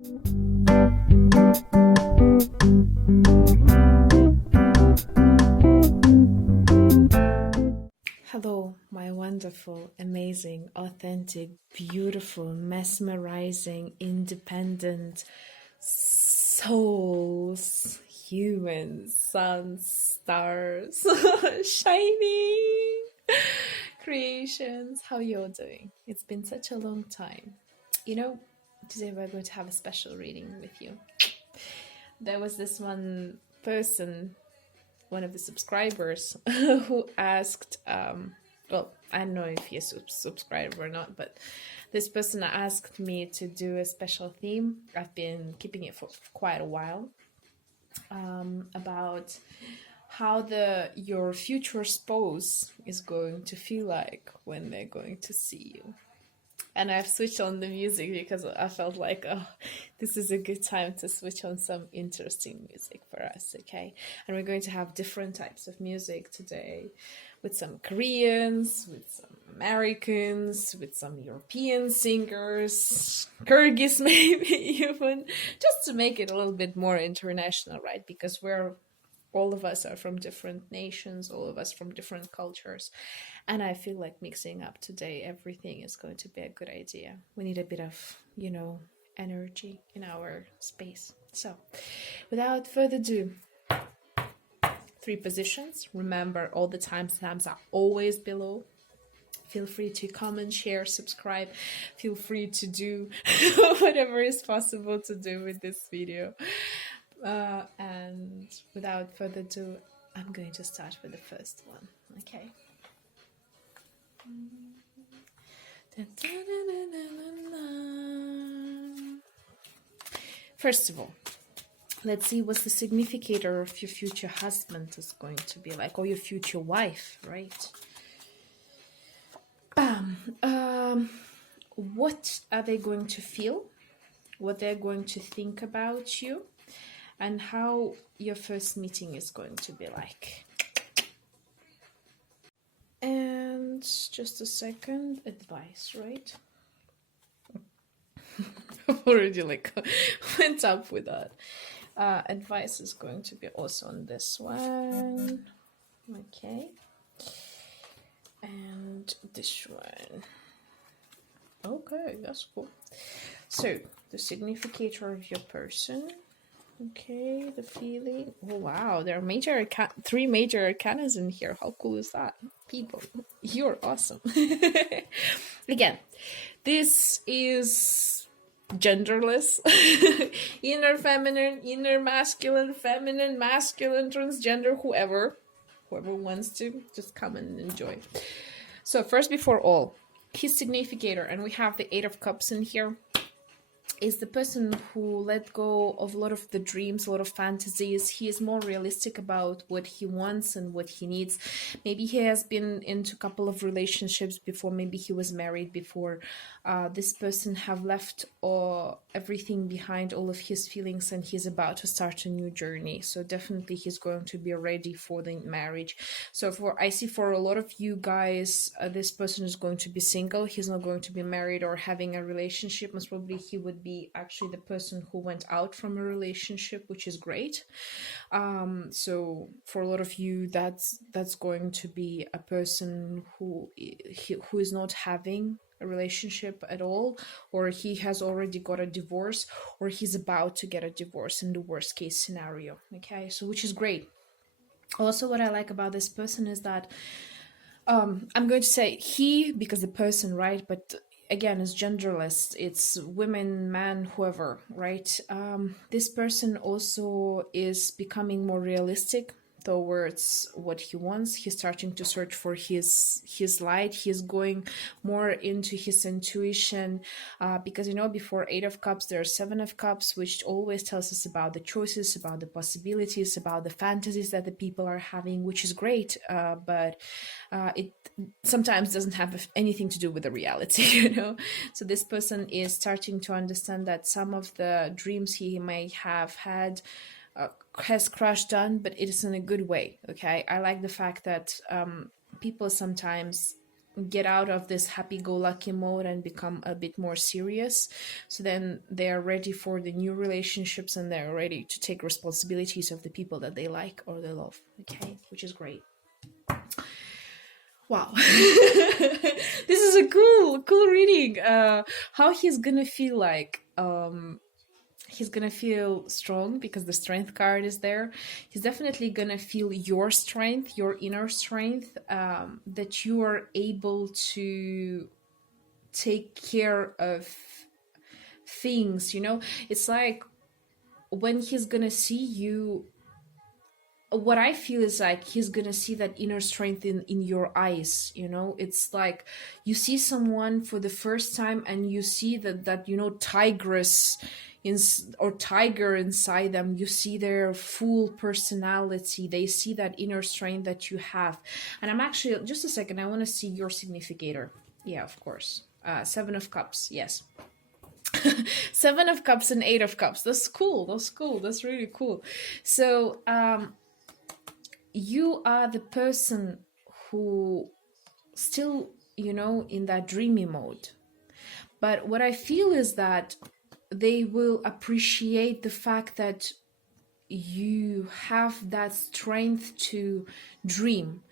Hello, my wonderful, amazing, authentic, beautiful, mesmerizing, independent souls, humans, suns, stars, shining creations. How you all doing? It's been such a long time. You know, today we're going to have a special reading with you. There was this one person, one of the subscribers, who asked, well, I don't know if he's a subscriber or not, but this person asked me to do a special theme. I've been keeping it for quite a while, about how your future spouse is going to feel like when they're going to see you. And I've switched on the music because I felt like, oh, this is a good time to switch on some interesting music for us, okay? And we're going to have different types of music today, with some Koreans, with some Americans, with some European singers, Kyrgyz maybe even, just to make it a little bit more international, right? Because all of us are from different nations, all of us from different cultures. And I feel like mixing up today everything is going to be a good idea. We need a bit of, energy in our space. So, without further ado, 3 positions. Remember, all the timestamps are always below. Feel free to comment, share, subscribe. Feel free to do whatever is possible to do with this video. And without further ado, I'm going to start with the first one, okay? First of all, let's see what the significator of your future husband is going to be like, or your future wife, right? Bam! What are they going to feel? What they're going to think about you? And how your first meeting is going to be like. And just a second, advice, right? I've already went up with that. Advice is going to be also on this one. Okay. And this one. Okay, that's cool. So, the significator of your person. Okay, the feeling. Oh wow, there are 3 major arcanas in here. How cool is that? People, you're awesome. Again, this is genderless. Inner feminine, inner masculine, feminine, masculine, transgender, whoever wants to, just come and enjoy. So first, before all, his significator, and we have the 8 of Cups in here, is the person who let go of a lot of the dreams, a lot of fantasies. He is more realistic about what he wants and what he needs. Maybe he has been into a couple of relationships before. Maybe he was married before. This person have left everything behind, all of his feelings, and he's about to start a new journey. So definitely he's going to be ready for the marriage. So I see for a lot of you guys, this person is going to be single. He's not going to be married or having a relationship. Most probably he would be actually the person who went out from a relationship, which is great. So for a lot of you, that's going to be a person who is not having a relationship at all, or he has already got a divorce, or he's about to get a divorce in the worst case scenario. Okay, so which is great. Also, what I like about this person is that I'm going to say he because the person, right? But again, it's genderless. It's women, man, whoever, right? This person also is becoming more realistic towards what he wants. He's starting to search for his light. He's going more into his intuition, because before 8 of Cups there's 7 of Cups, which always tells us about the choices, about the possibilities, about the fantasies that the people are having, which is great, but it sometimes doesn't have anything to do with the reality. So this person is starting to understand that some of the dreams he may have had has crushed on, but it is in a good way. Okay, I like the fact that people sometimes get out of this happy-go-lucky mode and become a bit more serious. So then they are ready for the new relationships, and they're ready to take responsibilities of the people that they like or they love. Okay, which is great. Wow. This is a cool reading. How he's gonna feel like, he's gonna feel strong because the strength card is there. He's definitely gonna feel your strength, your inner strength, that you are able to take care of things, you know. It's like when he's gonna see you, what I feel is like he's gonna see that inner strength in your eyes, you know. It's like you see someone for the first time and you see that you know, tigress or tiger inside them. You see their full personality. They see that inner strength that you have. And I'm actually, just a second, I want to see your significator. Yeah, of course. 7 of Cups, yes. 7 of Cups and 8 of Cups. That's cool. That's really cool. So you are the person who still, you know, in that dreamy mode. But what I feel is that they will appreciate the fact that you have that strength to dream.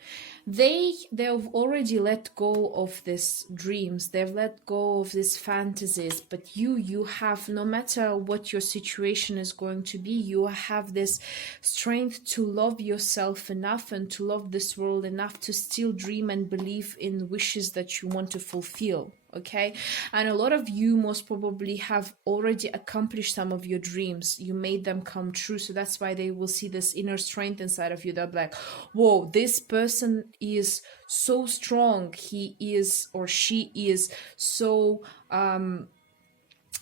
They've already let go of these dreams, they've let go of these fantasies, but you have, no matter what your situation is going to be, you have this strength to love yourself enough and to love this world enough to still dream and believe in wishes that you want to fulfill. Okay, and a lot of you most probably have already accomplished some of your dreams. You made them come true. So that's why they will see this inner strength inside of you. They're like, whoa, this person is so strong. He is, or she is so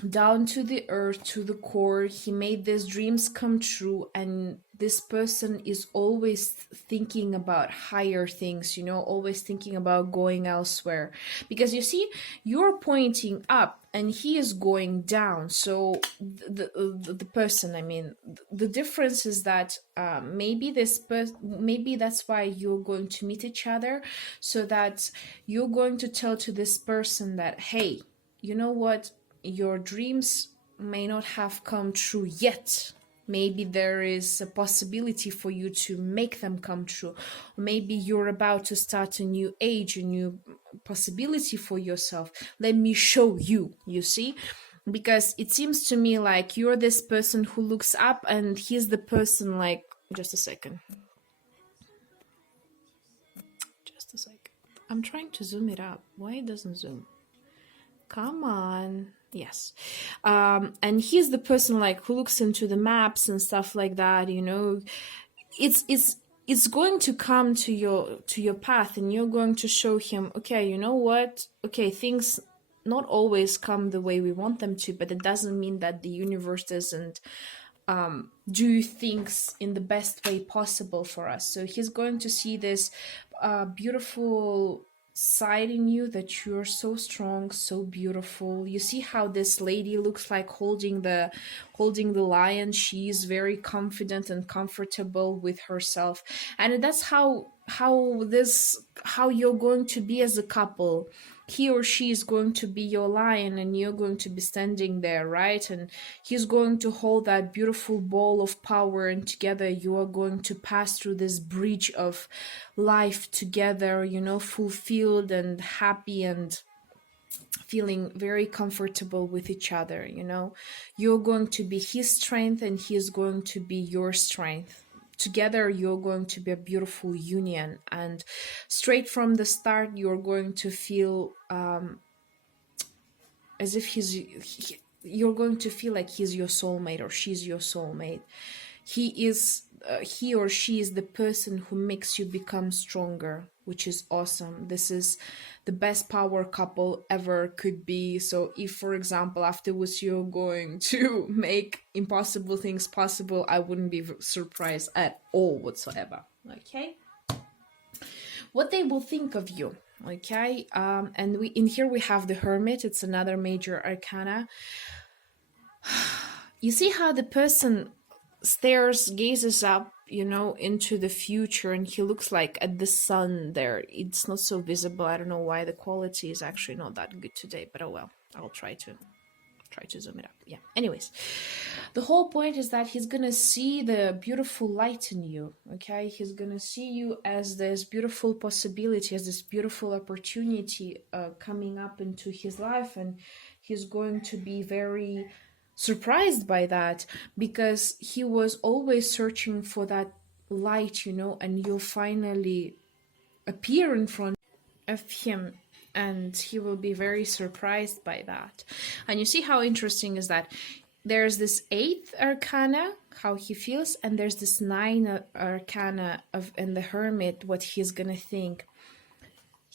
down to the earth, to the core. He made these dreams come true, and this person is always thinking about higher things, you know, always thinking about going elsewhere. Because you see, you're pointing up and he is going down. So the person, I mean, the difference is that maybe maybe that's why you're going to meet each other, so that you're going to tell to this person that, hey, you know what, your dreams may not have come true yet. Maybe there is a possibility for you to make them come true. Or maybe you're about to start a new age, a new possibility for yourself. Let me show you, you see? Because it seems to me like you're this person who looks up, and he's the person like, just a second. I'm trying to zoom it up. Why it doesn't zoom? Come on. Yes. And he's the person like who looks into the maps and stuff like that, you know. It's going to come to your path, and you're going to show him, okay, you know what? Okay, things not always come the way we want them to, but it doesn't mean that the universe doesn't do things in the best way possible for us. So he's going to see this beautiful side in you, that you're so strong, so beautiful. You see how this lady looks like holding the lion. She is very confident and comfortable with herself, and that's how you're going to be as a couple. He or she is going to be your lion, and you're going to be standing there, right? And he's going to hold that beautiful ball of power, and together you are going to pass through this bridge of life together, you know, fulfilled and happy and feeling very comfortable with each other, you know. You're going to be his strength, and he's going to be your strength. Together you're going to be a beautiful union, and straight from the start you're going to feel as if you're going to feel like he's your soulmate or she's your soulmate. He or she is the person who makes you become stronger, which is awesome. This is the best power couple ever could be. So if, for example, afterwards you're going to make impossible things possible, I wouldn't be surprised at all whatsoever. Okay, what they will think of you. Okay, and in here we have the Hermit. It's another major arcana. You see how the person stares, gazes up, you know, into the future, and he looks like at the sun there. It's not so visible. I don't know why the quality is actually not that good today, but oh well. I'll try to zoom it up. Yeah. Anyways, the whole point is that he's gonna see the beautiful light in you. Okay, he's gonna see you as this beautiful possibility, as this beautiful opportunity coming up into his life, and he's going to be very surprised by that, because he was always searching for that light, you know, and you'll finally appear in front of him, and he will be very surprised by that. And you see how interesting is that there's this eighth arcana, how he feels, and there's this nine arcana of in the hermit, what he's gonna think.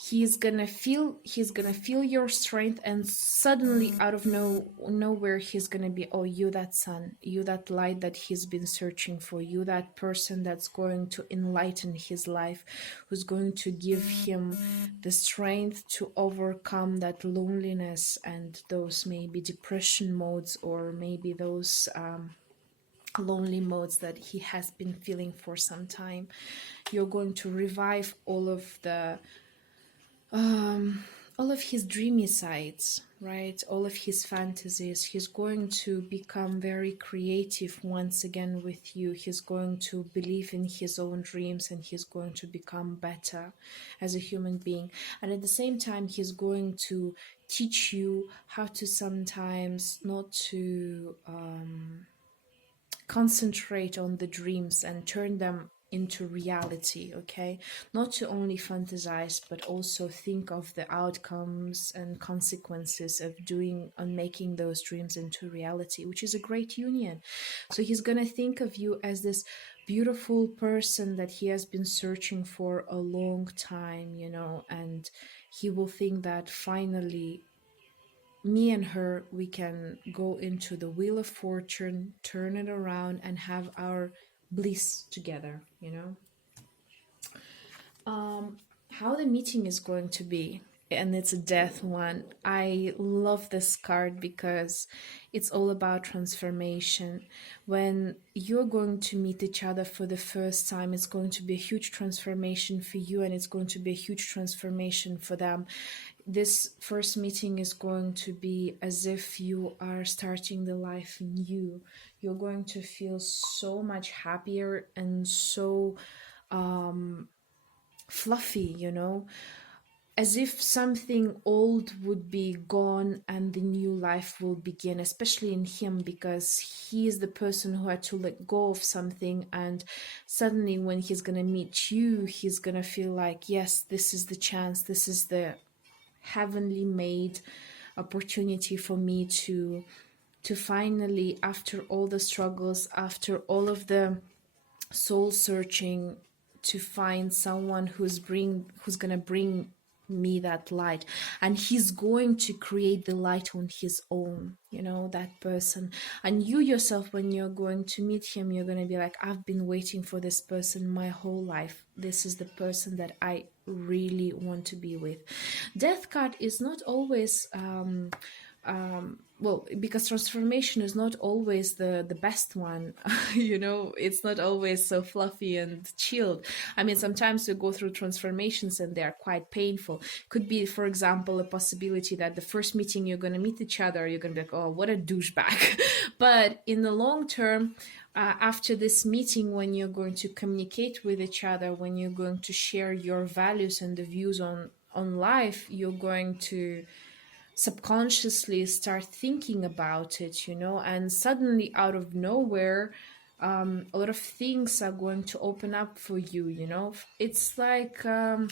He's gonna feel your strength, and suddenly out of nowhere he's gonna be, oh, you that sun, you that light that he's been searching for, you that person that's going to enlighten his life, who's going to give him the strength to overcome that loneliness and those maybe depression modes, or maybe those lonely modes that he has been feeling for some time. You're going to revive all of his dreamy sides, right? All of his fantasies. He's going to become very creative once again with you. He's going to believe in his own dreams, and he's going to become better as a human being. And at the same time, he's going to teach you how to sometimes not to concentrate on the dreams and turn them into reality. Okay, not to only fantasize, but also think of the outcomes and consequences of doing and making those dreams into reality, which is a great union. So he's gonna think of you as this beautiful person that he has been searching for a long time, you know, and he will think that finally me and her, we can go into the wheel of fortune, turn it around, and have our bliss together, you know. How the meeting is going to be, and it's a death one. I love this card because it's all about transformation. When you're going to meet each other for the first time, it's going to be a huge transformation for you, and it's going to be a huge transformation for them. This first meeting is going to be as if you are starting the life new. You're going to feel so much happier and so fluffy, you know, as if something old would be gone and the new life will begin, especially in him, because he is the person who had to let go of something, and suddenly when he's gonna meet you, he's gonna feel like, yes, this is the chance, this is the heavenly made opportunity for me to finally, after all the struggles, after all of the soul searching, to find someone who's gonna bring me that light. And he's going to create the light on his own, you know, that person. And you yourself, when you're going to meet him, you're going to be like, I've been waiting for this person my whole life. This is the person that I really want to be with. Death card is not always well, because transformation is not always the best one. You know, it's not always so fluffy and chilled. I mean, sometimes you go through transformations and they're quite painful. Could be, for example, a possibility that the first meeting you're going to meet each other, you're going to be like, oh, what a douchebag. But in the long term, after this meeting, when you're going to communicate with each other, when you're going to share your values and the views on life, you're going to subconsciously start thinking about it, you know, and suddenly out of nowhere, a lot of things are going to open up for you, you know. It's like, allow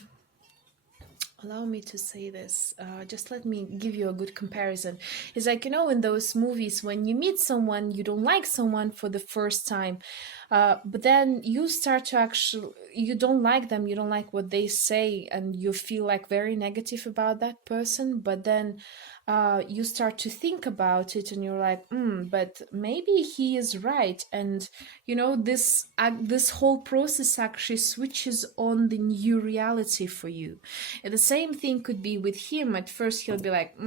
me to say this, just let me give you a good comparison. It's like, you know, in those movies, when you meet someone, you don't like someone for the first time, but then you start to actually, you don't like them, you don't like what they say, and you feel like very negative about that person. But then you start to think about it, and you're like, but maybe he is right. And you know, this whole process actually switches on the new reality for you. And the same thing could be with him. At first he'll be like,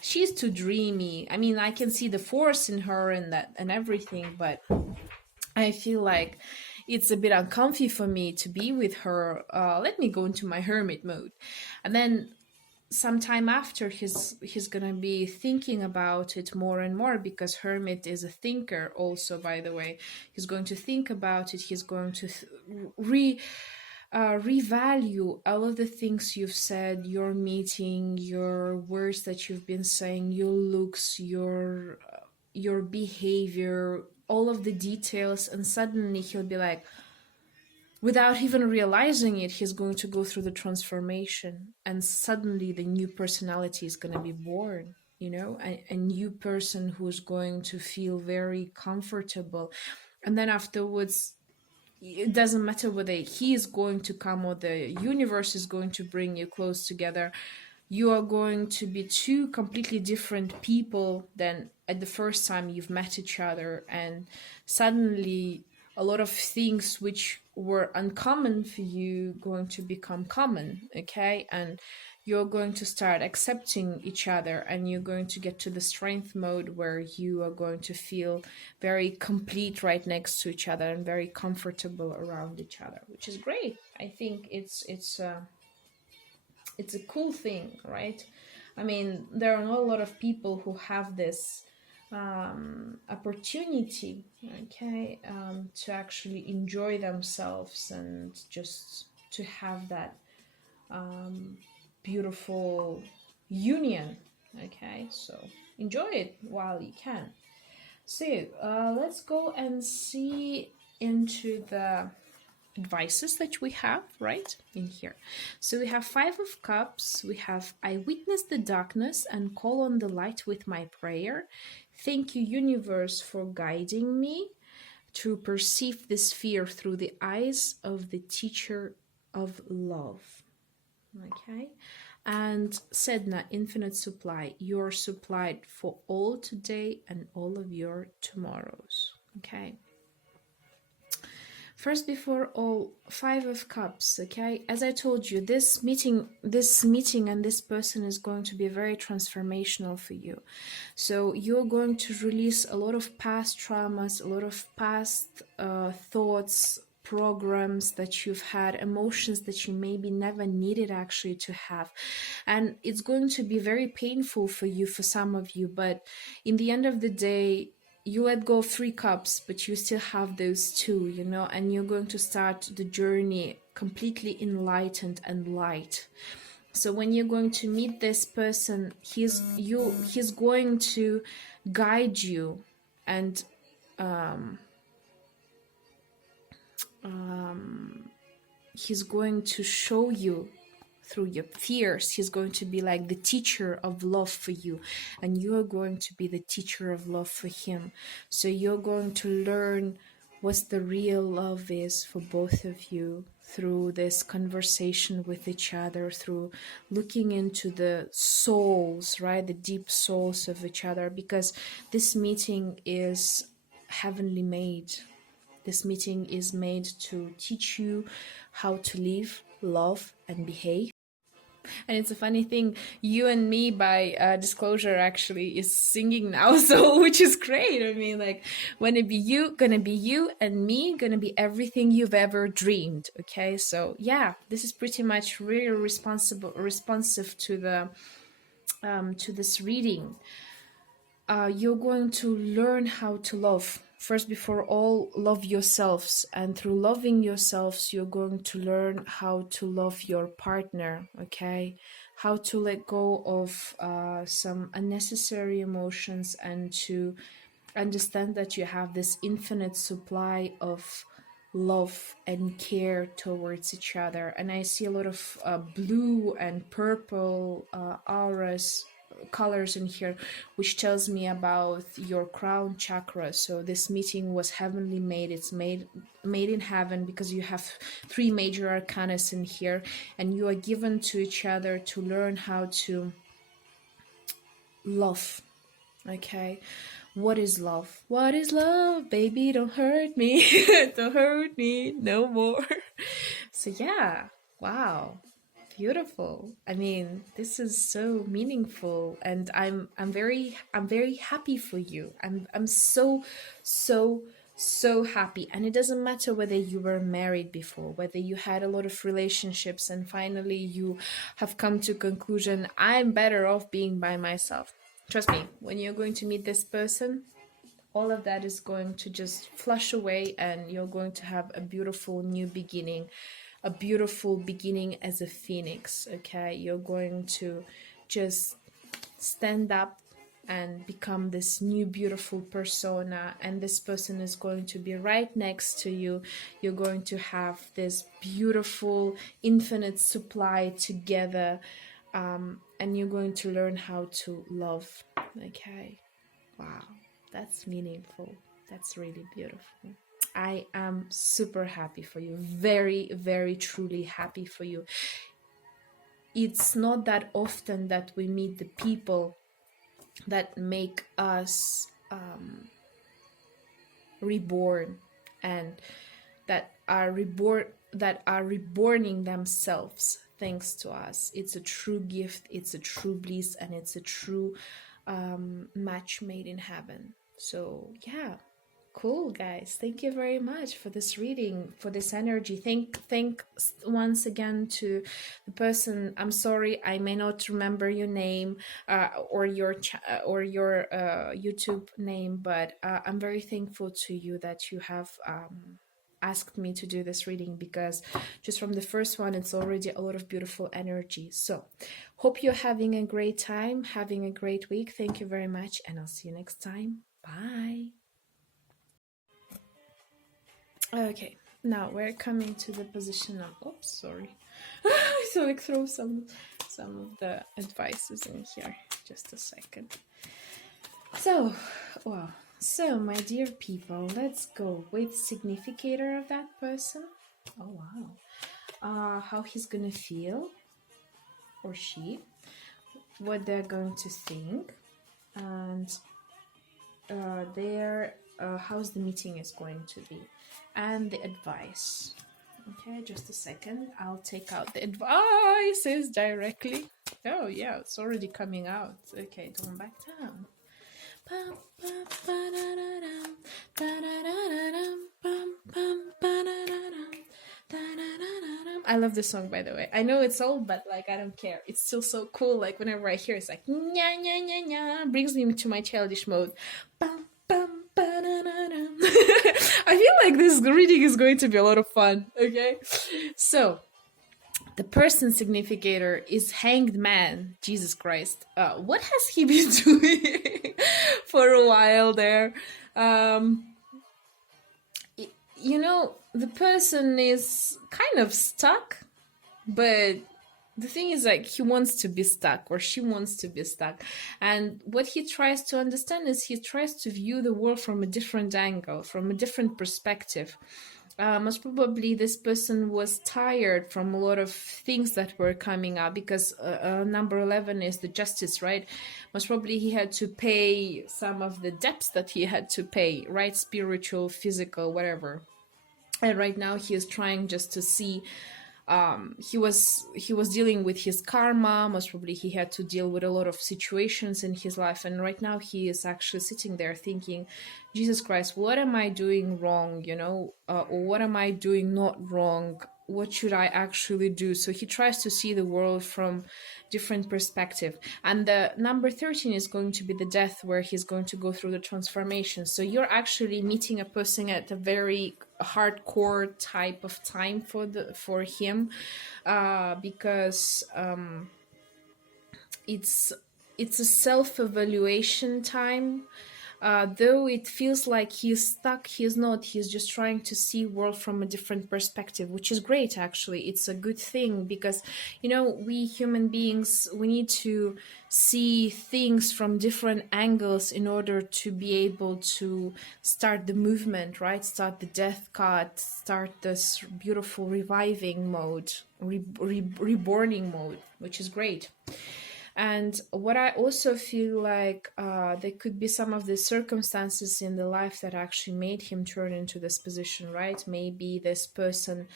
she's too dreamy. I mean, I can see the force in her and that and everything, but I feel like it's a bit uncomfy for me to be with her. Let me go into my hermit mode. And then sometime after, he's gonna be thinking about it more and more, because hermit is a thinker also, by the way. He's going to think about it. He's going to revalue all of the things you've said, your meeting, your words that you've been saying, your looks, your behavior, all of the details. And suddenly he'll be like, without even realizing it, he's going to go through the transformation, and suddenly the new personality is going to be born, you know, a new person who's going to feel very comfortable. And then afterwards, it doesn't matter whether he is going to come or the universe is going to bring you close together. You are going to be two completely different people than at the first time you've met each other. And suddenly a lot of things which were uncommon for you going to become common, okay? And you're going to start accepting each other, and you're going to get to the strength mode where you are going to feel very complete right next to each other and very comfortable around each other, which is great. I think it's a cool thing, right? I mean, there are not a lot of people who have this opportunity, okay, to actually enjoy themselves and just to have that beautiful union, okay? So enjoy it while you can. So let's go and see into the advices that we have right in here. So we have 5 of Cups. We have, I witness the darkness and call on the light with my prayer. Thank you, universe, for guiding me to perceive this fear through the eyes of the teacher of love. Okay. And Sedna, infinite supply. You're supplied for all today and all of your tomorrows. Okay. First, before all, 5 of Cups, okay? As I told you, this meeting and this person is going to be very transformational for you. So you're going to release a lot of past traumas, a lot of past thoughts, programs that you've had, emotions that you maybe never needed actually to have. And it's going to be very painful for you, for some of you, but in the end of the day, you let go of 3 cups, but you still have those 2, you know, and you're going to start the journey completely enlightened and light. So when you're going to meet this person, he's going to guide you, and he's going to show you through your fears. He's going to be like the teacher of love for you, and you're going to be the teacher of love for him. So you're going to learn what the real love is for both of you through this conversation with each other, through looking into the souls, right? The deep souls of each other, because this meeting is heavenly made. This meeting is made to teach you how to live, love, and behave. And it's a funny thing, you and me by disclosure actually is singing now, so which is great. I mean, like, wanna be you, gonna be you, and me gonna be everything you've ever dreamed. Okay, so yeah, this is pretty much really responsive to the to this reading. You're going to learn how to love. First, before all, love yourselves. And through loving yourselves, you're going to learn how to love your partner, okay? How to let go of some unnecessary emotions, and to understand that you have this infinite supply of love and care towards each other. And I see a lot of blue and purple auras, colors in here, which tells me about your crown chakra. So this meeting was heavenly made. It's made in heaven, because you have 3 major arcanas in here, and you are given to each other to learn how to love. Okay, what is love? What is love? Baby, don't hurt me. Don't hurt me no more. So yeah, wow, beautiful. I mean, this is so meaningful, and I'm very happy for you. I'm so so happy. And it doesn't matter whether you were married before, whether you had a lot of relationships and finally you have come to conclusion, I'm better off being by myself. Trust me, when you're going to meet this person, all of that is going to just flush away, and you're going to have a beautiful new beginning, a beautiful beginning as a phoenix. Okay, you're going to just stand up and become this new beautiful persona, and this person is going to be right next to you. You're going to have this beautiful infinite supply together, and you're going to learn how to love. Okay, wow, that's meaningful. That's really beautiful. I am super happy for you. Very, very, truly happy for you. It's not that often that we meet the people that make us reborn, and that are reborning themselves thanks to us. It's a true gift, it's a true bliss, and it's a true match made in heaven. So yeah, cool, guys. Thank you very much for this reading, for this energy. Thank once again to the person. I'm sorry, I may not remember your name or your YouTube name, but I'm very thankful to you that you have asked me to do this reading, because just from the first one, it's already a lot of beautiful energy. So hope you're having a great time, having a great week. Thank you very much, and I'll see you next time. Bye. Okay, now we're coming to the position of, oops, sorry. So I throw some of the advices in here. Just a second. So, well, so my dear people, let's go with significator of that person. Oh wow. How he's gonna feel, or she, what they're going to think, and how's the meeting is going to be, and the advice. Okay, just a second. I'll take out the advices directly. Oh yeah, it's already coming out. Okay, don't back down. I love this song, by the way. I know it's old, but like I don't care. It's still so cool. Like whenever I hear it, it's like nya nya nya nya, brings me to my childish mode. I feel like this reading is going to be a lot of fun. Okay, so the person significator is Hanged Man. Jesus Christ, what has he been doing for a while there? You know, the person is kind of stuck, but the thing is, like, he wants to be stuck, or she wants to be stuck. And what he tries to understand is he tries to view the world from a different angle, from a different perspective. Most probably this person was tired from a lot of things that were coming up, because number 11 is the justice, right? Most probably he had to pay some of the debts that he had to pay, right? Spiritual, physical, whatever. And right now he is trying just to see, he was dealing with his karma. Most probably he had to deal with a lot of situations in his life, and right now he is actually sitting there thinking, Jesus Christ, what am I doing wrong, you know, or what am I doing not wrong? What should I actually do? So he tries to see the world from different perspective. And the number 13 is going to be the death, where he's going to go through the transformation. So you're actually meeting a person at a very hardcore type of time for him, because it's a self-evaluation time. Though it feels like he's stuck, he's not. He's just trying to see world from a different perspective, which is great, actually. It's a good thing, because, you know, we human beings, we need to see things from different angles in order to be able to start the movement, right? Start the death card, start this beautiful reviving mode, reborning mode, which is great. And what I also feel like, there could be some of the circumstances in the life that actually made him turn into this position, right? Maybe this person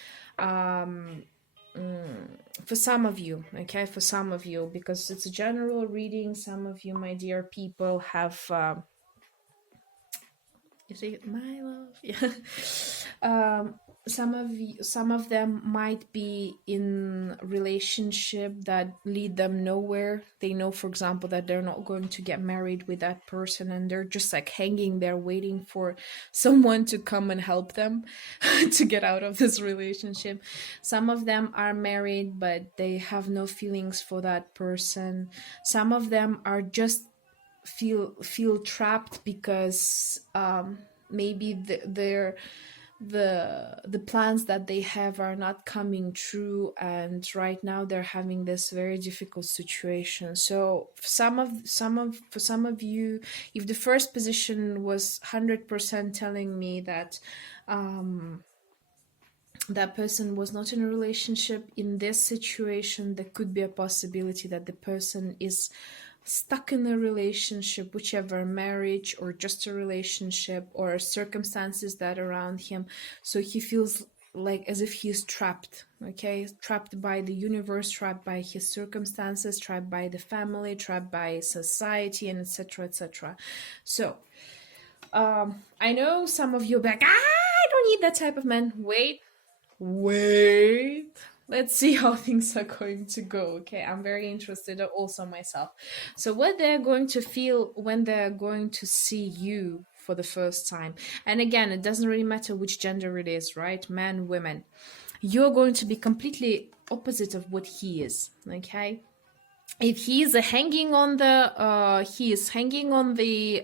for some of you, okay, for some of you, because it's a general reading. Some of you, my dear people, have you see my love, yeah. um some of them might be in relationship that lead them nowhere. They know, for example, that they're not going to get married with that person, and they're just like hanging there waiting for someone to come and help them to get out of this relationship. Some of them are married but they have no feelings for that person. Some of them are just feel trapped because maybe the plans that they have are not coming true, and right now they're having this very difficult situation. So for some of you, if the first position was 100% telling me that that person was not in a relationship, in this situation there could be a possibility that the person is stuck in a relationship, whichever, marriage or just a relationship or circumstances that are around him. So he feels like as if he's trapped, okay, trapped by the universe, trapped by his circumstances, trapped by the family, trapped by society, and etc etc. So I know some of you are like, I don't need that type of man. Wait, let's see how things are going to go. Okay, I'm very interested also myself. So what they're going to feel when they're going to see you for the first time, and again, it doesn't really matter which gender it is, right? Man, women, you're going to be completely opposite of what he is, okay? If he's hanging on the he is hanging on the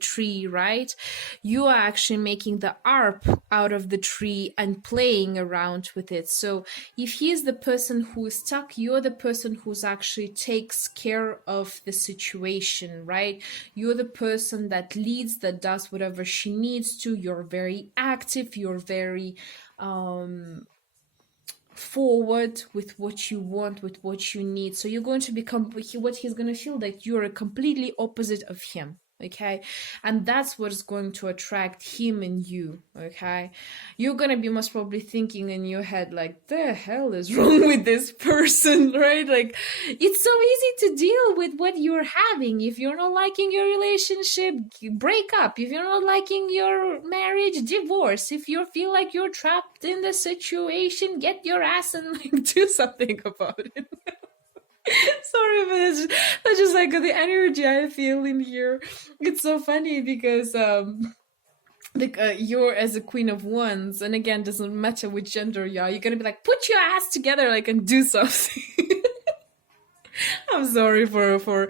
tree, right? You are actually making the arp out of the tree and playing around with it. So if he is the person who is stuck, you're the person who's actually takes care of the situation, right? You're the person that leads, that does whatever she needs to. You're very active, you're very forward with what you want, with what you need. So you're going to become what he's going to feel, that you're a completely opposite of him, okay? And that's what's going to attract him in you, okay? You're going to be most probably thinking in your head like, the hell is wrong with this person, right? Like, it's so easy to deal with what you're having. If you're not liking your relationship, break up. If you're not liking your marriage, divorce. If you feel like you're trapped in the situation, get your ass and like do something about it. Sorry, but that's just like the energy I feel in here. It's so funny because you're as a queen of wands, and again, doesn't matter which gender you are, you're gonna be like, put your ass together, like, and do something. I'm sorry for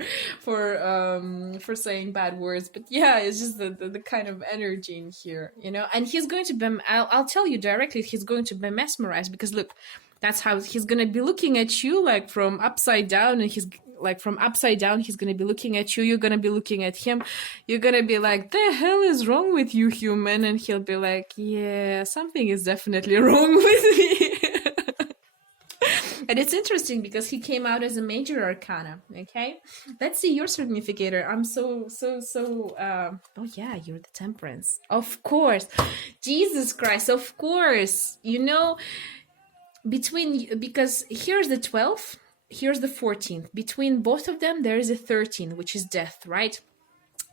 saying bad words, but yeah, it's just the kind of energy in here, you know. And he's going to be, I'll tell you directly, he's going to be mesmerized, because look, that's how he's going to be looking at you, like from upside down, and he's like from upside down, he's going to be looking at you, you're going to be looking at him, you're going to be like, the hell is wrong with you, human? And he'll be like, yeah, something is definitely wrong with me. And it's interesting because he came out as a major arcana, okay? Let's see your significator. I'm so oh yeah, you're the temperance. Of course. Jesus Christ, of course. You know, because here's the 12th, here's the 14th. Between both of them, there is a 13, which is death, right?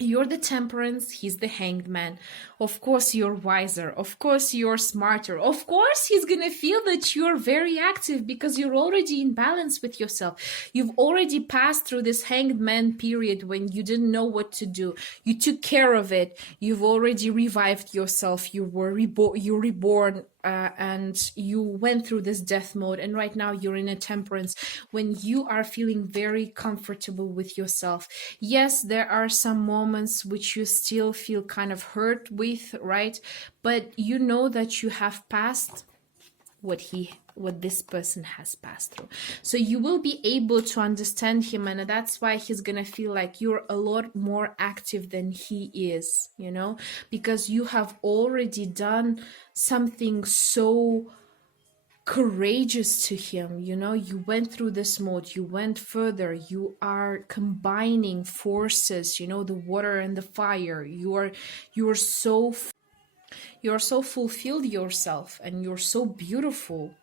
You're the temperance, he's the hanged man. Of course you're wiser, of course you're smarter, of course he's gonna feel that you're very active because you're already in balance with yourself. You've already passed through this hanged man period when you didn't know what to do. You took care of it. You've already revived yourself. You were reborn, and you went through this death mode, and right now you're in a temperance when you are feeling very comfortable with yourself. Yes, there are some moments which you still feel kind of hurt with, right? But you know that you have passed what this person has passed through. So you will be able to understand him, and that's why he's gonna feel like you're a lot more active than he is, you know, because you have already done something so courageous to him, you know. You went through this mode, you went further, you are combining forces, you know, the water and the fire. You're so fulfilled yourself, and you're so beautiful.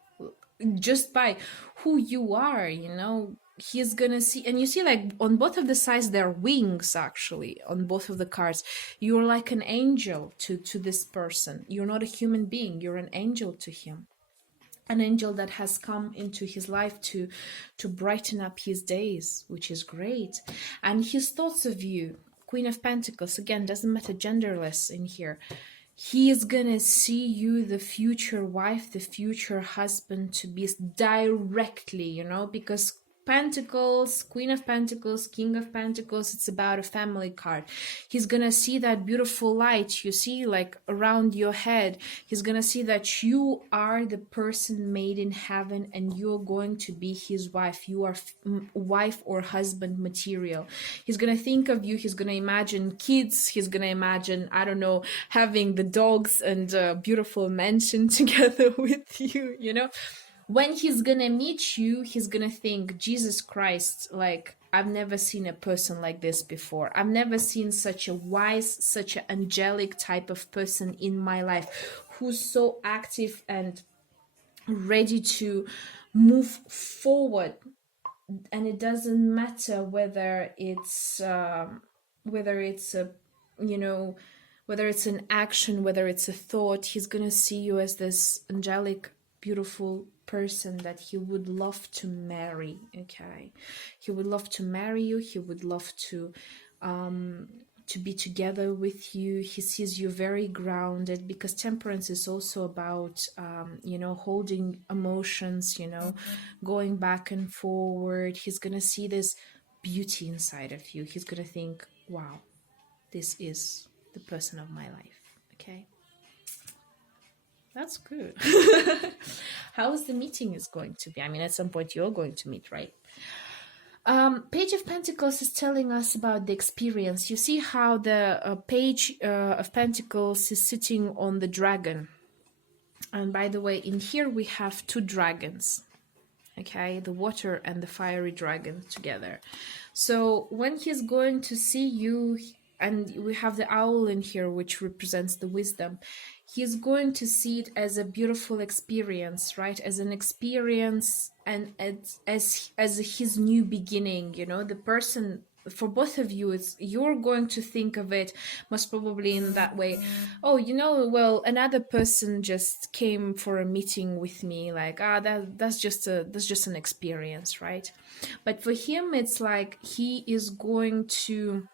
just by who you are, you know. He's gonna see, and you see, like, on both of the sides there are wings, actually, on both of the cards. You're like an angel to this person. You're not a human being, you're an angel to him, an angel that has come into his life to brighten up his days, which is great. And his thoughts of you, Queen of Pentacles, again, doesn't matter, genderless in here. He is gonna see you, the future wife, the future husband, to be directly, you know, because Pentacles, Queen of Pentacles, King of Pentacles, it's about a family card. He's gonna see that beautiful light you see, like, around your head. He's gonna see that you are the person made in heaven, and you're going to be his wife. You are wife or husband material. He's gonna think of you, he's gonna imagine kids, he's gonna imagine, I don't know, having the dogs and a beautiful mansion together with you, you know. When he's gonna meet you, he's gonna think, Jesus Christ, like, I've never seen a person like this before. I've never seen such a wise, such an angelic type of person in my life, who's so active and ready to move forward. And it doesn't matter whether it's a, you know, whether it's an action, whether it's a thought. He's gonna see you as this angelic, beautiful person that he would love to marry. Okay, he would love to marry you. He would love to be together with you. He sees you very grounded, because temperance is also about you know, holding emotions, you know, going back and forward. He's gonna see this beauty inside of you. He's gonna think, wow, this is the person of my life. Okay, that's good. How is the meeting is going to be? I mean, at some point you're going to meet, right? Page of Pentacles is telling us about the experience. You see how the Page of Pentacles is sitting on the dragon. And by the way, in here we have two dragons. Okay, the water and the fiery dragon together. So when he's going to see you, and we have the owl in here, which represents the wisdom, he's going to see it as a beautiful experience, right? As an experience, and as his new beginning, you know. The person, for both of you, it's, you're going to think of it most probably in that way. Oh, you know, well, another person just came for a meeting with me, like, that's just an experience, right? But for him, it's like he is going to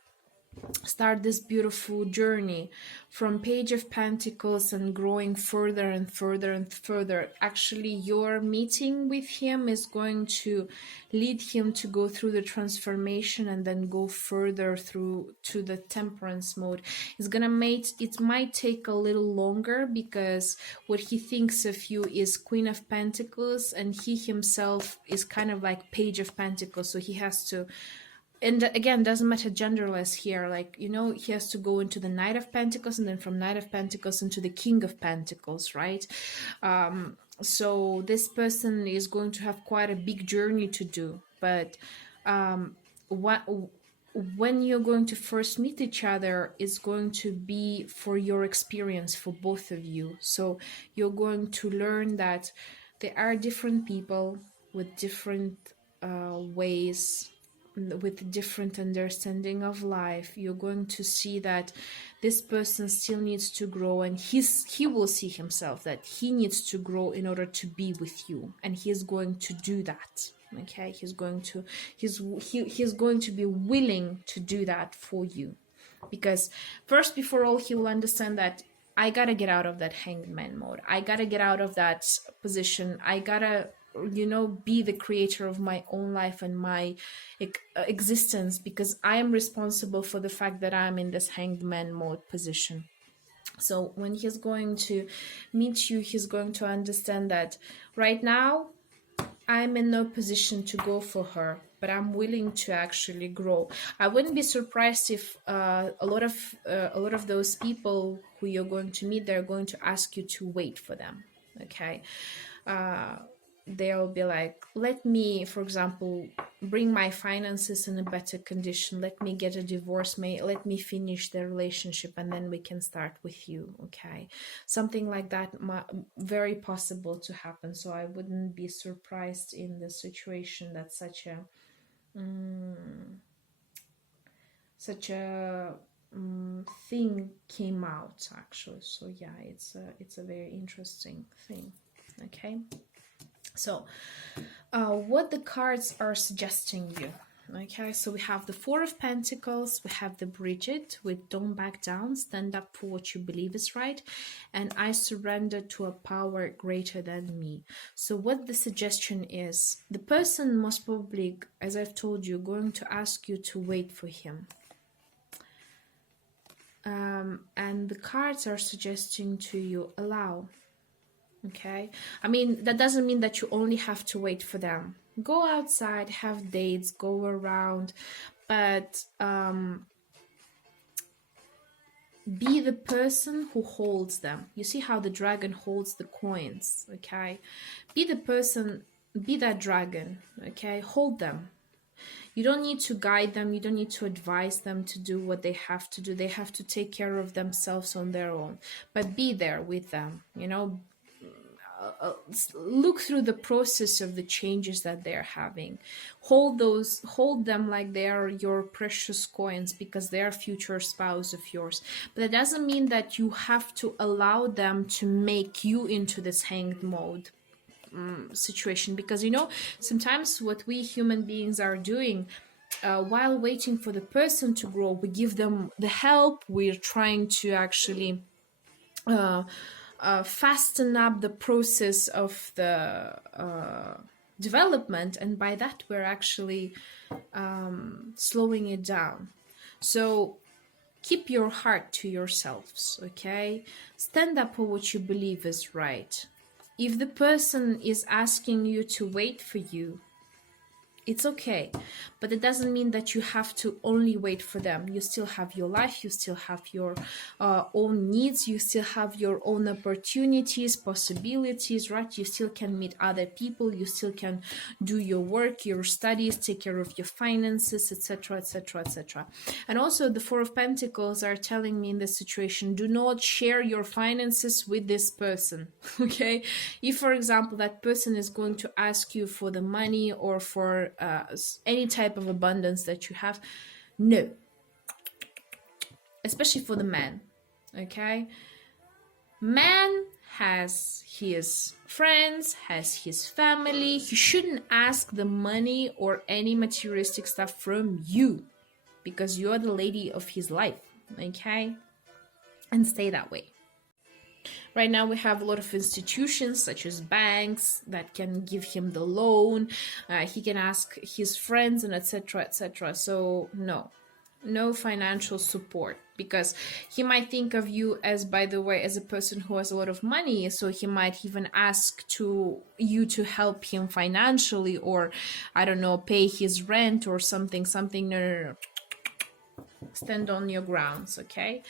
start this beautiful journey from Page of Pentacles and growing further and further and further. Actually, your meeting with him is going to lead him to go through the transformation and then go further through to the temperance mode. It's gonna make, it might take a little longer, because what he thinks of you is Queen of Pentacles, and he himself is kind of like Page of Pentacles, so he has to, and again, doesn't matter, genderless here, like, you know, he has to go into the Knight of Pentacles, and then from Knight of Pentacles into the King of Pentacles, right? So this person is going to have quite a big journey to do. But when you're going to first meet each other, is going to be for your experience, for both of you. So you're going to learn that there are different people with different ways, with different understanding of life. You're going to see that this person still needs to grow, and he will see himself that he needs to grow in order to be with you, and he's going to do that. Okay, he's going to be willing to do that for you, because first, before all, he will understand that I gotta get out of that hanged man mode. I gotta get out of that position. I gotta, you know, be the creator of my own life and my existence, because I am responsible for the fact that I'm in this hanged man mode position. So when he's going to meet you, he's going to understand that right now I'm in no position to go for her, but I'm willing to actually grow. I wouldn't be surprised if a lot of those people who you're going to meet, they're going to ask you to wait for them. Okay. they'll be like, let me, for example, bring my finances in a better condition, let me get a divorce, let me finish the relationship, and then we can start with you. Okay, something like that, very possible to happen. So I wouldn't be surprised in the situation that such a thing came out, actually. So yeah, it's a very interesting thing. Okay, so what the cards are suggesting you. Okay, so we have the Four of Pentacles, we have the Bridget with don't back down, stand up for what you believe is right, and I surrender to a power greater than me. So what the suggestion is, the person most probably, as I've told you, going to ask you to wait for him. And the cards are suggesting to you, allow. Okay, I mean, that doesn't mean that you only have to wait for them. Go outside, have dates, go around, but be the person who holds them. You see how the dragon holds the coins. Okay, be the person, be that dragon. Okay, hold them. You don't need to guide them, you don't need to advise them to do what they have to do. They have to take care of themselves on their own, but be there with them, you know. Look through the process of the changes that they're having. Hold them like they are your precious coins, because they are future spouse of yours. But that doesn't mean that you have to allow them to make you into this hanged mode situation, because you know, sometimes what we human beings are doing, while waiting for the person to grow, we give them the help, we're trying to actually fasten up the process of the development, and by that we're actually slowing it down. So keep your heart to yourselves. Okay, stand up for what you believe is right. If the person is asking you to wait for you, it's okay, but it doesn't mean that you have to only wait for them. You still have your life, you still have your own needs, you still have your own opportunities, possibilities, right? You still can meet other people, you still can do your work, your studies, take care of your finances, etc., etc., etc. And also the Four of Pentacles are telling me in this situation, do not share your finances with this person. Okay, if for example that person is going to ask you for the money or for any type of abundance that you have, no, especially for the man. Okay, man has his friends, has his family. He shouldn't ask the money or any materialistic stuff from you, because you're the lady of his life. Okay, and stay that way. Right now we have a lot of institutions such as banks that can give him the loan. He can ask his friends and etc., etc. So no financial support, because he might think of you as, by the way, as a person who has a lot of money. So he might even ask you to help him financially, or I don't know, pay his rent or something. No. Stand on your grounds. Okay,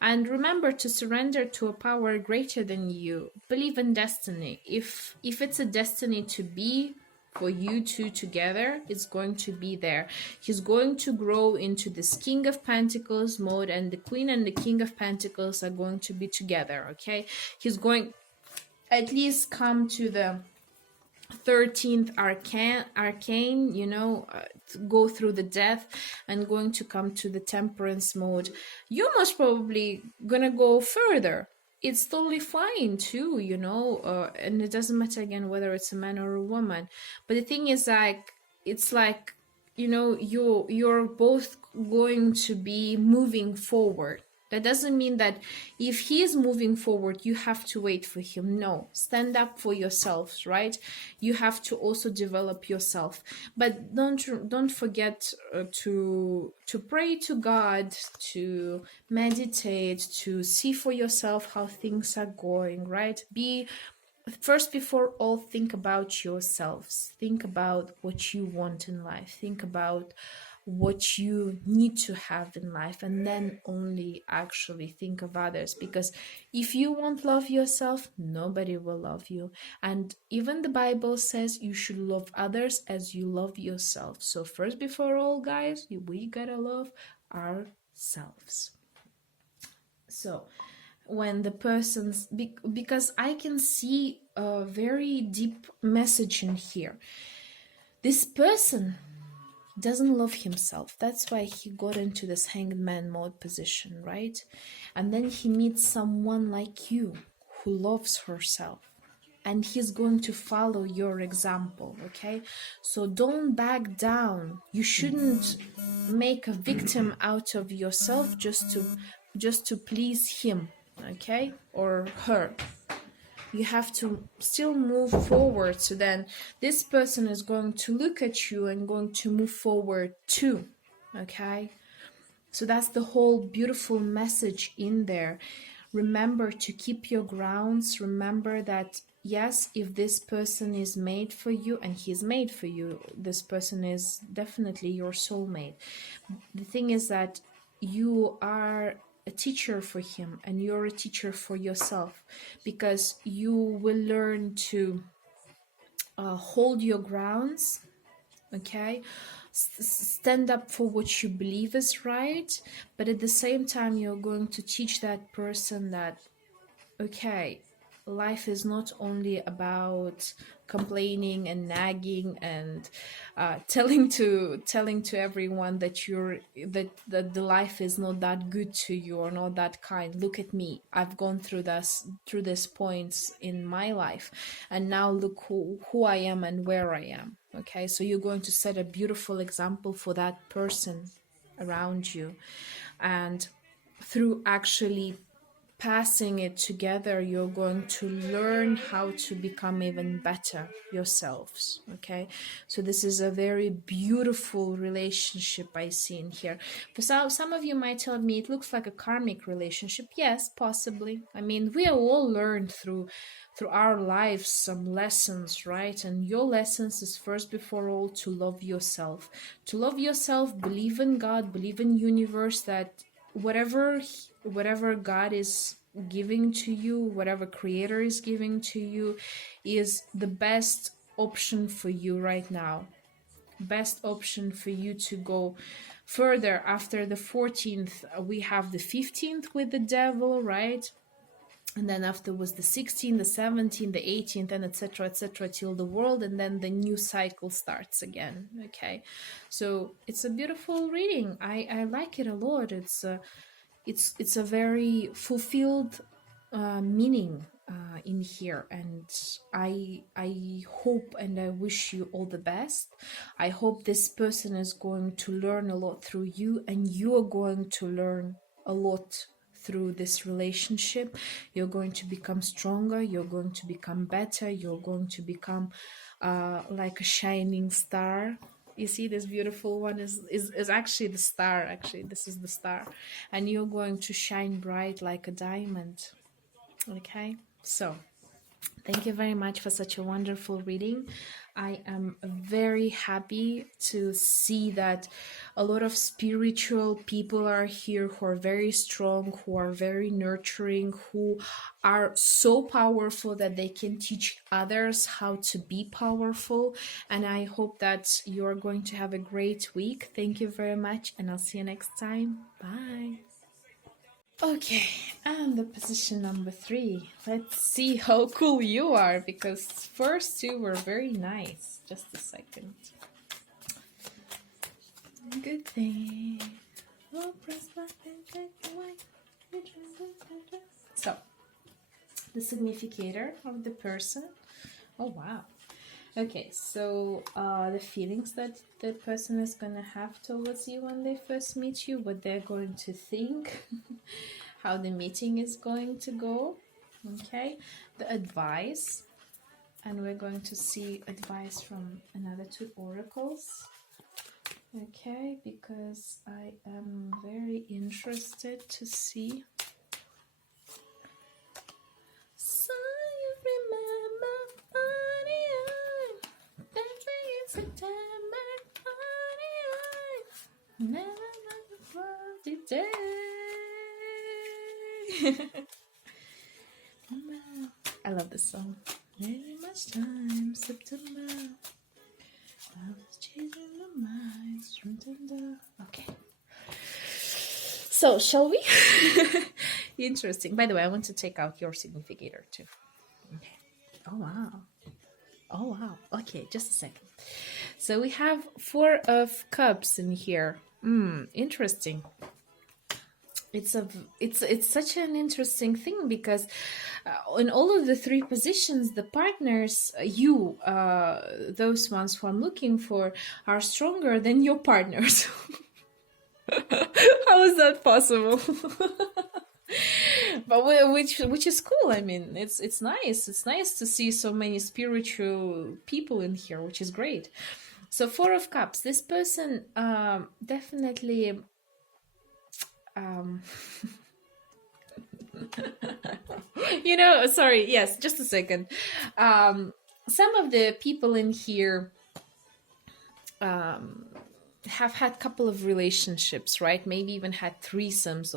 and remember to surrender to a power greater than you. Believe in destiny. If it's a destiny to be for you two together, it's going to be there. He's going to grow into this King of Pentacles mode, and the Queen and the King of Pentacles are going to be together. Okay, he's going at least come to the 13th arcane, you know, go through the death, and going to come to the temperance mode. You're most probably gonna go further. It's totally fine too, you know, and it doesn't matter again whether it's a man or a woman. But the thing is, like, it's like, you know, you're both going to be moving forward. That doesn't mean that if he is moving forward, you have to wait for him. No, stand up for yourselves, right? You have to also develop yourself. But don't forget to pray to God, to meditate, to see for yourself how things are going, right? First, before all, think about yourselves. Think about what you want in life. Think about what you need to have in life, and then only actually think of others. Because if you won't love yourself, nobody will love you. And even the Bible says you should love others as you love yourself. So first, before all, guys, we gotta love ourselves. So when the person's because I can see a very deep message in here. This person doesn't love himself. That's why he got into this hanged man mode position, right? And then he meets someone like you who loves herself, and he's going to follow your example. Okay, so don't back down. You shouldn't make a victim out of yourself just to please him, okay, or her. You have to still move forward. So then this person is going to look at you and going to move forward too. Okay, so that's the whole beautiful message in there. Remember to keep your grounds. Remember that yes, if this person is made for you, and he's made for you, this person is definitely your soulmate. The thing is that you are a teacher for him, and you're a teacher for yourself, because you will learn to hold your grounds. Okay, stand up for what you believe is right, but at the same time you're going to teach that person that okay, life is not only about complaining and nagging and telling to everyone that that the life is not that good to you or not that kind. Look at me, I've gone through this points in my life, and now look who I am and where I am. Okay, so you're going to set a beautiful example for that person around you, and through actually passing it together, you're going to learn how to become even better yourselves. Okay, so this is a very beautiful relationship I see in here. For some of you might tell me it looks like a karmic relationship. Yes, possibly. I mean, we all learned through our lives some lessons, right? And your lessons is first before all to love yourself, believe in God, believe in universe, that whatever God is giving to you, whatever creator is giving to you, is the best option for you right now. Best option for you to go further. After the 14th, we have the 15th with the devil, right? And then after was the 16th, the 17th, the 18th, and etc., till the world, and then the new cycle starts again. Okay, so it's a beautiful reading. I like it a lot. It's a very fulfilled meaning in here, and I hope and I wish you all the best. I hope this person is going to learn a lot through you, and you are going to learn a lot through this relationship. You're going to become stronger, you're going to become better, you're going to become like a shining star. You see, this beautiful one is actually the star. Actually, this is the star, and you're going to shine bright like a diamond. Okay, so thank you very much for such a wonderful reading. I am very happy to see that a lot of spiritual people are here who are very strong, who are very nurturing, who are so powerful that they can teach others how to be powerful. And I hope that you're going to have a great week. Thank you very much, and I'll see you next time. Bye. Okay, and the position number 3. Let's see how cool you are, because first 2 were very nice. Just a second. Good thing. So, the significator of the person. Oh, wow. Okay, so the feelings that the person is going to have towards you when they first meet you, what they're going to think, how the meeting is going to go, okay, the advice, and we're going to see advice from another 2 oracles, okay, because I am very interested to see. So you remember September 29th. Never mind the cloudy day. I love this song. Very much time, September. I was chasing the mice from Tinder. Okay. So, shall we? Interesting. By the way, I want to take out your significator too. Okay. Oh, wow. Oh, wow. Okay, just a second. So we have 4 of Cups in here. Interesting. It's such an interesting thing because in all of the 3 positions, the partners, those ones who I'm looking for, are stronger than your partners. How is that possible? But which is cool. I mean, it's nice. It's nice to see so many spiritual people in here, which is great. So 4 of Cups. This person definitely. Sorry. Yes, just a second. Some of the people in here have had a couple of relationships, right? Maybe even had threesomes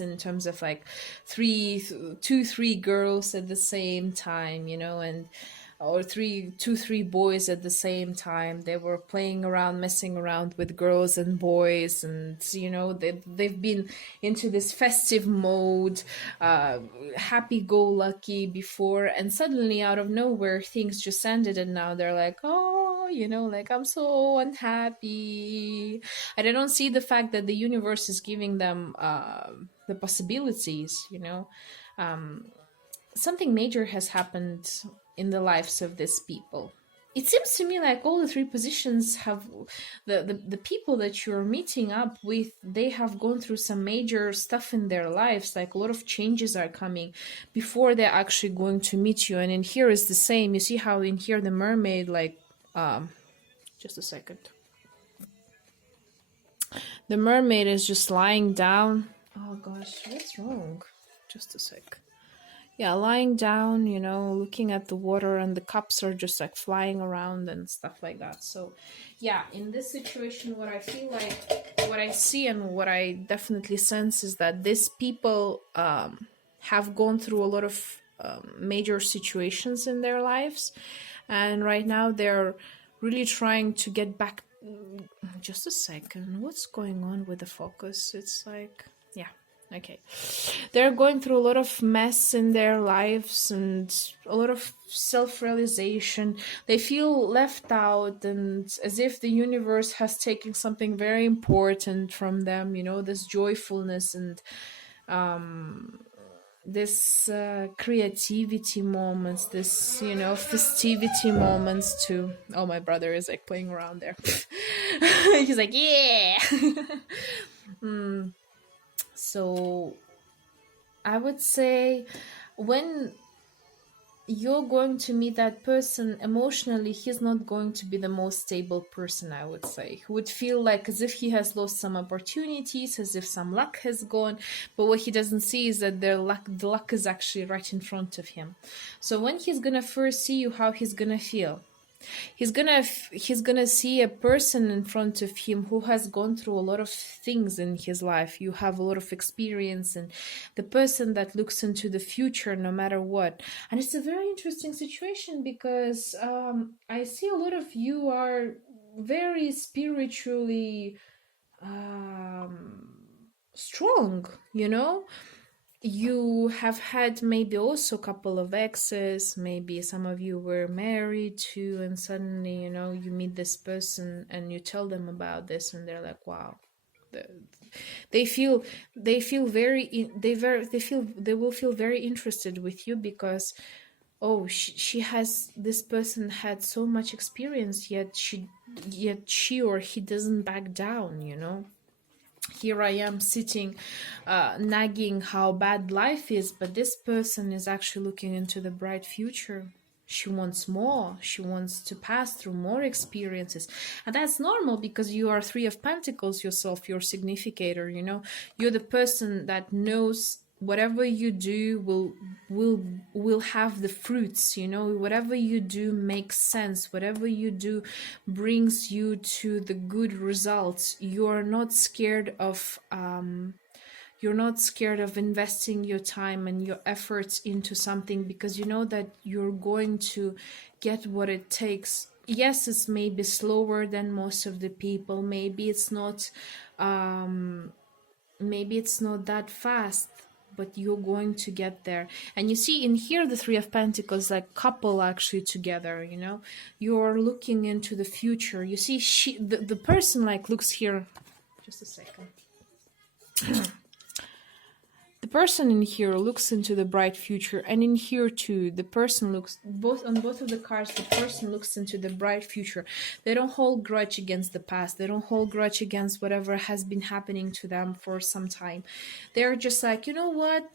in terms of like 3 girls at the same time, or 3 boys at the same time. They were playing around, messing around with girls and boys, and they've been into this festive mode, happy-go-lucky before, and suddenly out of nowhere things just ended, and now they're like, oh, like, I'm so unhappy. And I don't see the fact that the universe is giving them the possibilities. Something major has happened in the lives of these people. It seems to me like all the 3 positions have the people that you're meeting up with, they have gone through some major stuff in their lives. Like a lot of changes are coming before they're actually going to meet you. And in here is the same. You see how in here the mermaid, like, just a second. The mermaid is just lying down. Oh gosh, what's wrong? Just a sec. Yeah, lying down, looking at the water, and the cups are just like flying around and stuff like that. So yeah, in this situation, what I feel like, what I see and what I definitely sense is that these people have gone through a lot of major situations in their lives, and right now they're really trying to get back. Just a second, what's going on with the focus? It's like, yeah. Okay. They're going through a lot of mess in their lives and a lot of self-realization. They feel left out and as if the universe has taken something very important from them, this joyfulness and this creativity moments, this, festivity moments too. Oh, my brother is like playing around there. He's like, yeah. So I would say when you're going to meet that person emotionally, he's not going to be the most stable person, I would say. He would feel like as if he has lost some opportunities, as if some luck has gone, but what he doesn't see is that the luck is actually right in front of him. So when he's gonna first see you, how he's gonna feel? He's gonna see a person in front of him who has gone through a lot of things in his life. You have a lot of experience, and the person that looks into the future no matter what. And it's a very interesting situation because I see a lot of you are very spiritually strong, you have had maybe also a couple of exes, maybe some of you were married too, and suddenly, you meet this person and you tell them about this and they're like, wow. They will feel very interested with you because, oh, this person had so much experience, yet she or he doesn't back down, Here I am sitting, nagging how bad life is, but this person is actually looking into the bright future. She wants more. She wants to pass through more experiences. And that's normal because you are 3 of Pentacles yourself, your significator, You're the person that knows whatever you do will will have the fruits, you know. Whatever you do makes sense, whatever you do brings you to the good results. You're not scared of investing your time and your efforts into something, because you know that you're going to get what it takes. Yes, it's maybe slower than most of the people, maybe it's not that fast, but you're going to get there. And you see in here the Three of Pentacles, like couple actually together, you know. You're looking into the future. You see the person like looks here, just a second. The person in here looks into the bright future, and in here too, the person looks, both on both of the cards, the person looks into the bright future. They don't hold grudge against the past. They don't hold grudge against whatever has been happening to them for some time. They're just like, you know what?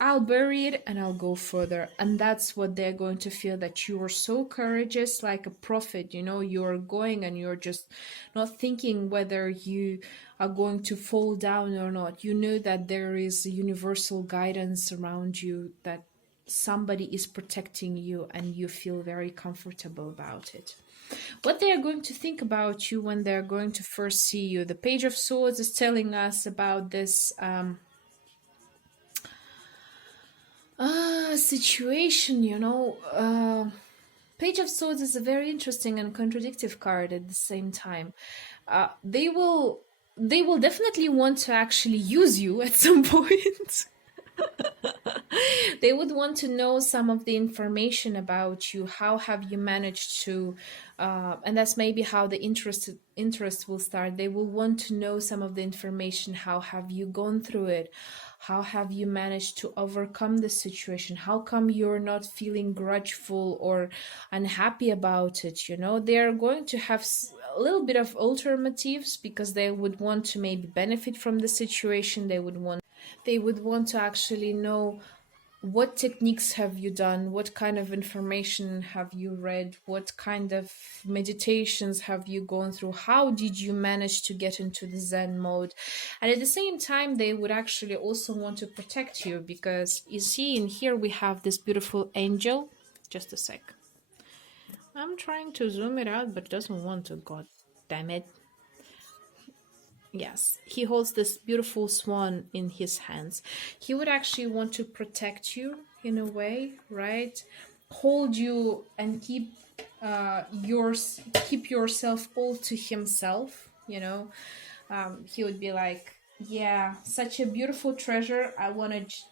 I'll bury it and I'll go further. And that's what they're going to feel, that you are so courageous, like a prophet, you know, you're going and you're just not thinking whether you are going to fall down or not. You know that there is a universal guidance around you, that somebody is protecting you, and you feel very comfortable about it. What they are going to think about you when they're going to first see you. The Page of Swords is telling us about this situation, you know. Page of Swords is a very interesting and contradictive card at the same time. They will definitely want to actually use you at some point. They would want to know some of the information about you. How have you managed to, and that's maybe how the interest will start. They will want to know some of the information. How have you gone through it? How have you managed to overcome the situation? How come you're not feeling grudgeful or unhappy about it? You know, they're going to have a little bit of alternatives, because they would want to maybe benefit from the situation. They would want to actually know, what techniques have you done? What kind of information have you read? What kind of meditations have you gone through? How did you manage to get into the Zen mode? And at the same time, they would actually also want to protect you, because you see in here we have this beautiful angel. Just a sec. I'm trying to zoom it out, but it doesn't want to. God damn it. Yes, he holds this beautiful swan in his hands. He would actually want to protect you in a way, right? Hold you and keep yourself all to himself, you know. He would be like, yeah, such a beautiful treasure. I want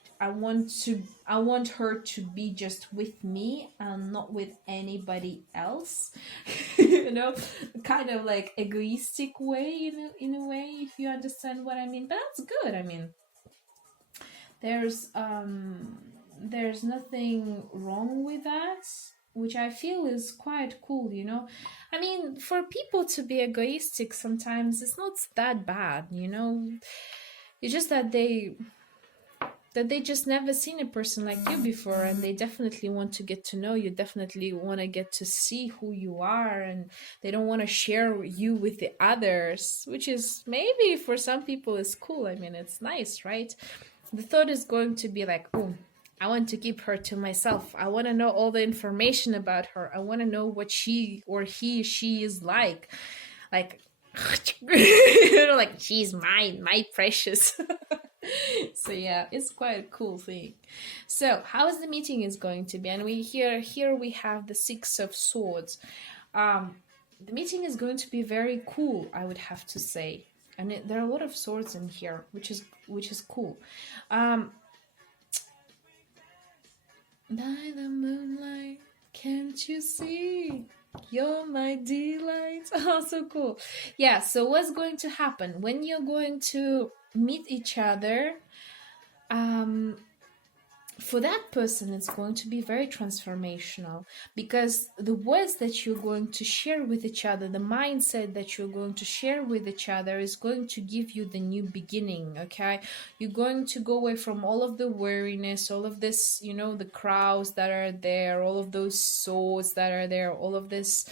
her to be just with me and not with anybody else. You know, kind of like egoistic way, in a way, if you understand what I mean. But that's good. I mean, there's nothing wrong with that, which I feel is quite cool, you know. I mean, for people to be egoistic sometimes, it's not that bad, you know. It's just that they just never seen a person like you before, and they definitely want to get to know you, definitely want to get to see who you are, and they don't want to share you with the others, which is maybe for some people is cool. I mean, it's nice, right? The thought is going to be like, oh, I want to keep her to myself. I want to know all the information about her. I want to know what she is like you know, like, she's mine, my precious. So yeah, it's quite a cool thing. So how is the meeting is going to be? And here we have the Six of Swords. The meeting is going to be very cool, I would have to say. And there are a lot of swords in here, which is cool. By the moonlight, can't you see? You're my delight. Oh, so cool. Yeah, so what's going to happen when you're going to meet each other? For that person, it's going to be very transformational, because the words that you're going to share with each other, the mindset that you're going to share with each other, is going to give you the new beginning. Okay, you're going to go away from all of the weariness, all of this, you know, the crowds that are there, all of those swords that are there, all of this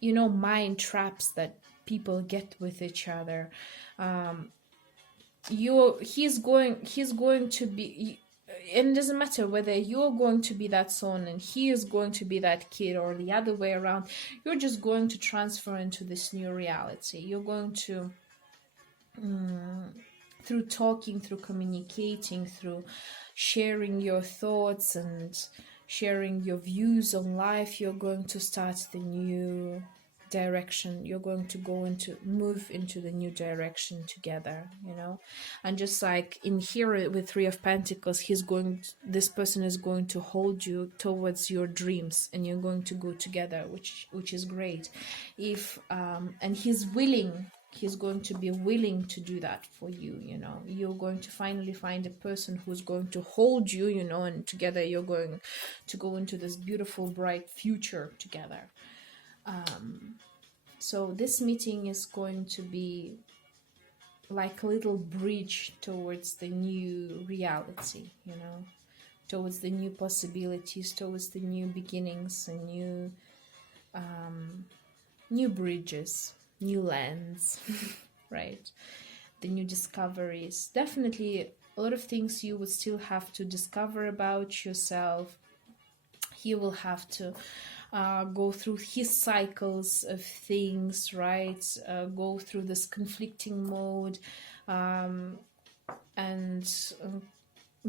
you know, mind traps that people get with each other. He's going to be, and it doesn't matter whether you're going to be that son and he is going to be that kid or the other way around. You're just going to transfer into this new reality. You're going to, through talking, through communicating, through sharing your thoughts and sharing your views on life, you're going to start the new direction. You're going to move into the new direction together, you know. And just like in here with Three of Pentacles, this person is going to hold you towards your dreams, and you're going to go together, which is great. If and he's going to be willing to do that for you, you know. You're going to finally find a person who's going to hold you, you know, and together you're going to go into this beautiful, bright future together. So this meeting is going to be like a little bridge towards the new reality, you know, towards the new possibilities, towards the new beginnings and new bridges, new lands, right? The new discoveries. Definitely a lot of things you would still have to discover about yourself. He will have to go through his cycles of things, right? Go through this conflicting mode, and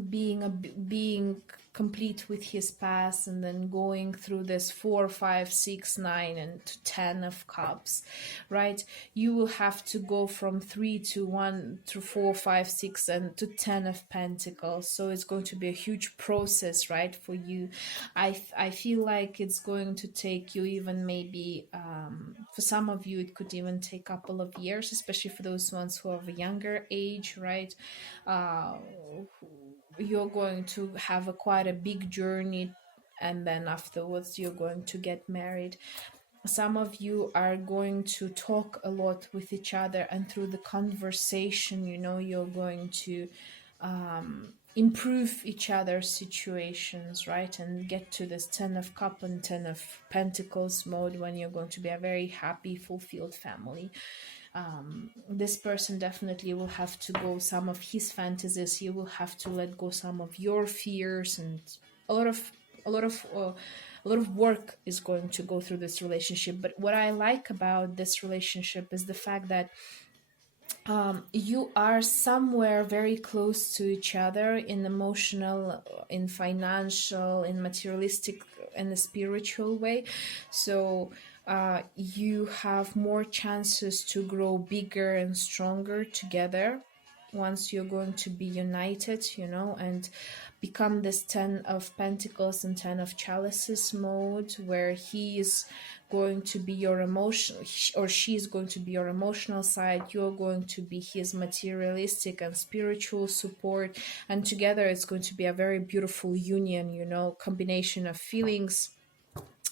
being complete with his past, and then going through this 4, 5, 6, 9 and to 10 of cups, right? You will have to go from 3 to 1 to 4, 5, 6 and to 10 of pentacles. So it's going to be a huge process, right, for you. I feel like it's going to take you even maybe for some of you it could even take a couple of years, especially for those ones who are of a younger age, right? You're going to have quite a big journey, and then afterwards you're going to get married. Some of you are going to talk a lot with each other, and through the conversation, you know, you're going to improve each other's situations, right? And get to this 10 of cup and 10 of pentacles mode, when you're going to be a very happy, fulfilled family. This person definitely will have to go some of his fantasies. You will have to let go some of your fears, and a lot of work is going to go through this relationship. But what I like about this relationship is the fact that you are somewhere very close to each other in emotional, in financial, in materialistic, in a spiritual way. So you have more chances to grow bigger and stronger together once you're going to be united, you know, and become this 10 of pentacles and 10 of chalices mode, where he is going to be your emotional, or she's going to be your emotional side, you're going to be his materialistic and spiritual support, and together it's going to be a very beautiful union, you know, combination of feelings,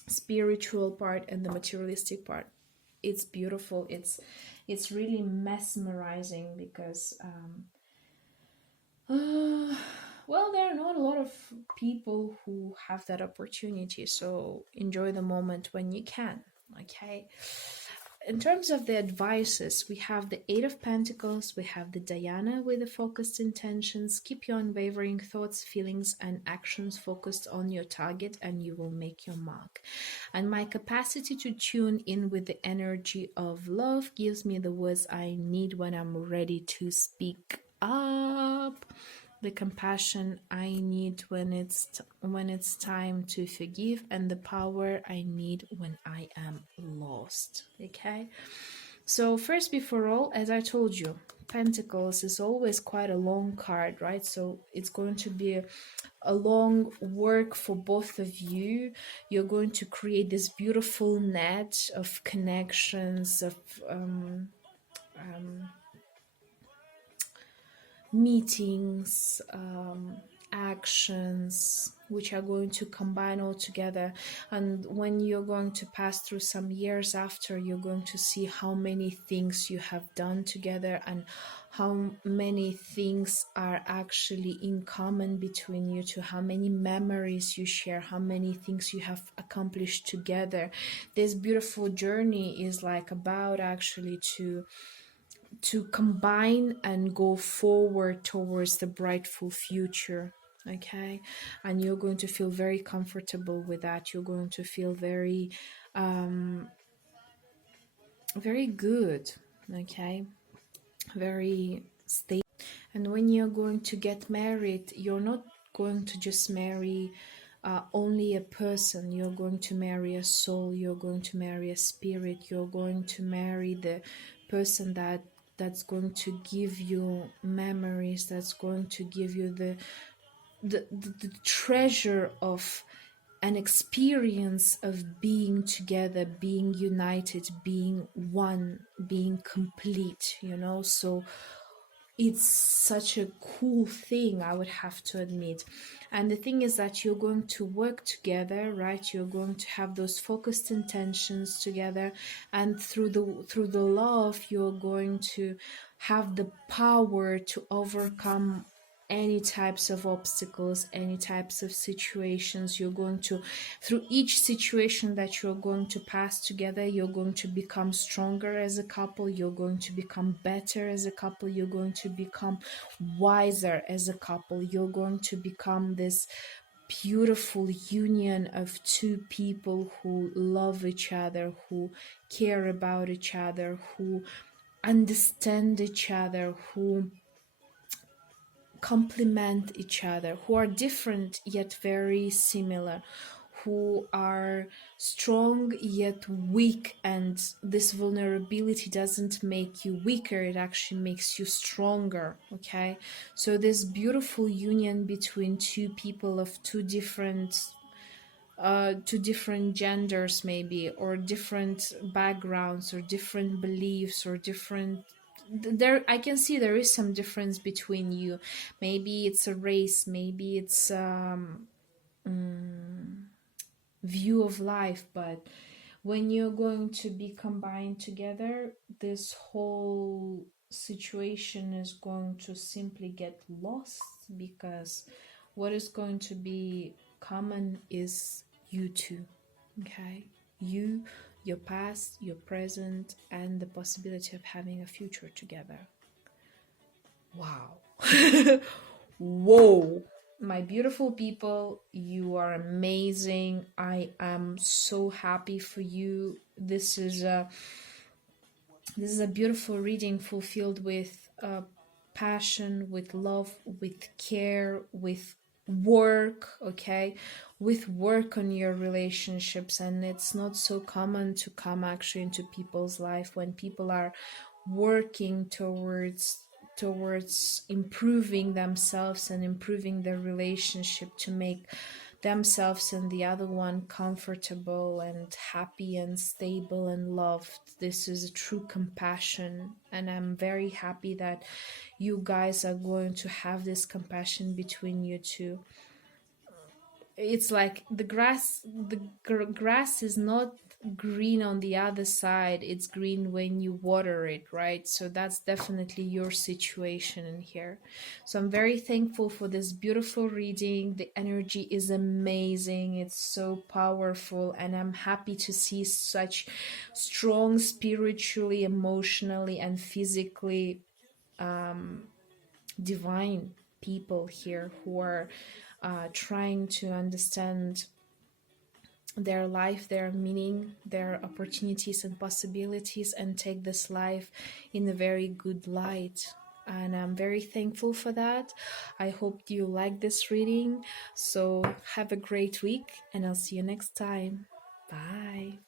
spiritual part and the materialistic part. It's beautiful. It's really mesmerizing, because well, there are not a lot of people who have that opportunity, so enjoy the moment when you can. Okay, in terms of the advices, we have the 8 of Pentacles, we have the Diana with the focused intentions. Keep your unwavering thoughts, feelings, and actions focused on your target, and you will make your mark. And my capacity to tune in with the energy of love gives me the words I need when I'm ready to speak up. The compassion I need when it's time to forgive, and the power I need when I am lost. Okay, so first, before all, as I told you, Pentacles is always quite a long card, right? So it's going to be a long work for both of you. You're going to create this beautiful net of connections, of meetings, actions, which are going to combine all together. And when you're going to pass through some years after, you're going to see how many things you have done together, and how many things are actually in common between you two, how many memories you share, how many things you have accomplished together. This beautiful journey is like about actually to combine and go forward towards the brightful future. Okay, and you're going to feel very comfortable with that. You're going to feel very very good. Okay, very stable. And when you're going to get married, you're not going to just marry only a person. You're going to marry a soul. You're going to marry a spirit. You're going to marry the person that's going to give you memories. That's going to give you the treasure of an experience of being together, being united, being one, being complete, So it's such a cool thing, I would have to admit. And the thing is that you're going to work together, right? You're going to have those focused intentions together, and through the love, you're going to have the power to overcome any types of obstacles, any types of situations. You're going to, through each situation that you're going to pass together, you're going to become stronger as a couple. You're going to become better as a couple. You're going to become wiser as a couple. You're going to become this beautiful union of two people who love each other, who care about each other, who understand each other, who complement each other, who are different yet very similar, who are strong yet weak, and this vulnerability doesn't make you weaker, it actually makes you stronger. Okay, so this beautiful union between two people of two different genders, maybe, or different backgrounds, or different beliefs, or different, there I can see there is some difference between you. Maybe it's a race, maybe it's view of life, but when you're going to be combined together, this whole situation is going to simply get lost, because what is going to be common is you two. Okay, you, your past, your present, and the possibility of having a future together. Wow. Whoa. My beautiful people, you are amazing. I am so happy for you. This is a beautiful reading, fulfilled with passion, with love, with care, with work, okay? With work on your relationships. And it's not so common to come actually into people's life when people are working towards improving themselves and improving their relationship, to make themselves and the other one comfortable and happy and stable and loved. This is a true compassion, and I'm very happy that you guys are going to have this compassion between you two. It's like the grass is not green on the other side, it's green when you water it, right? So that's definitely your situation in here. So I'm very thankful for this beautiful reading. The energy is amazing, it's so powerful, and I'm happy to see such strong, spiritually, emotionally, and physically divine people here, who are trying to understand their life, their meaning, their opportunities and possibilities, and take this life in a very good light. And I'm very thankful for that. I hope you like this reading. So have a great week, and I'll see you next time. Bye.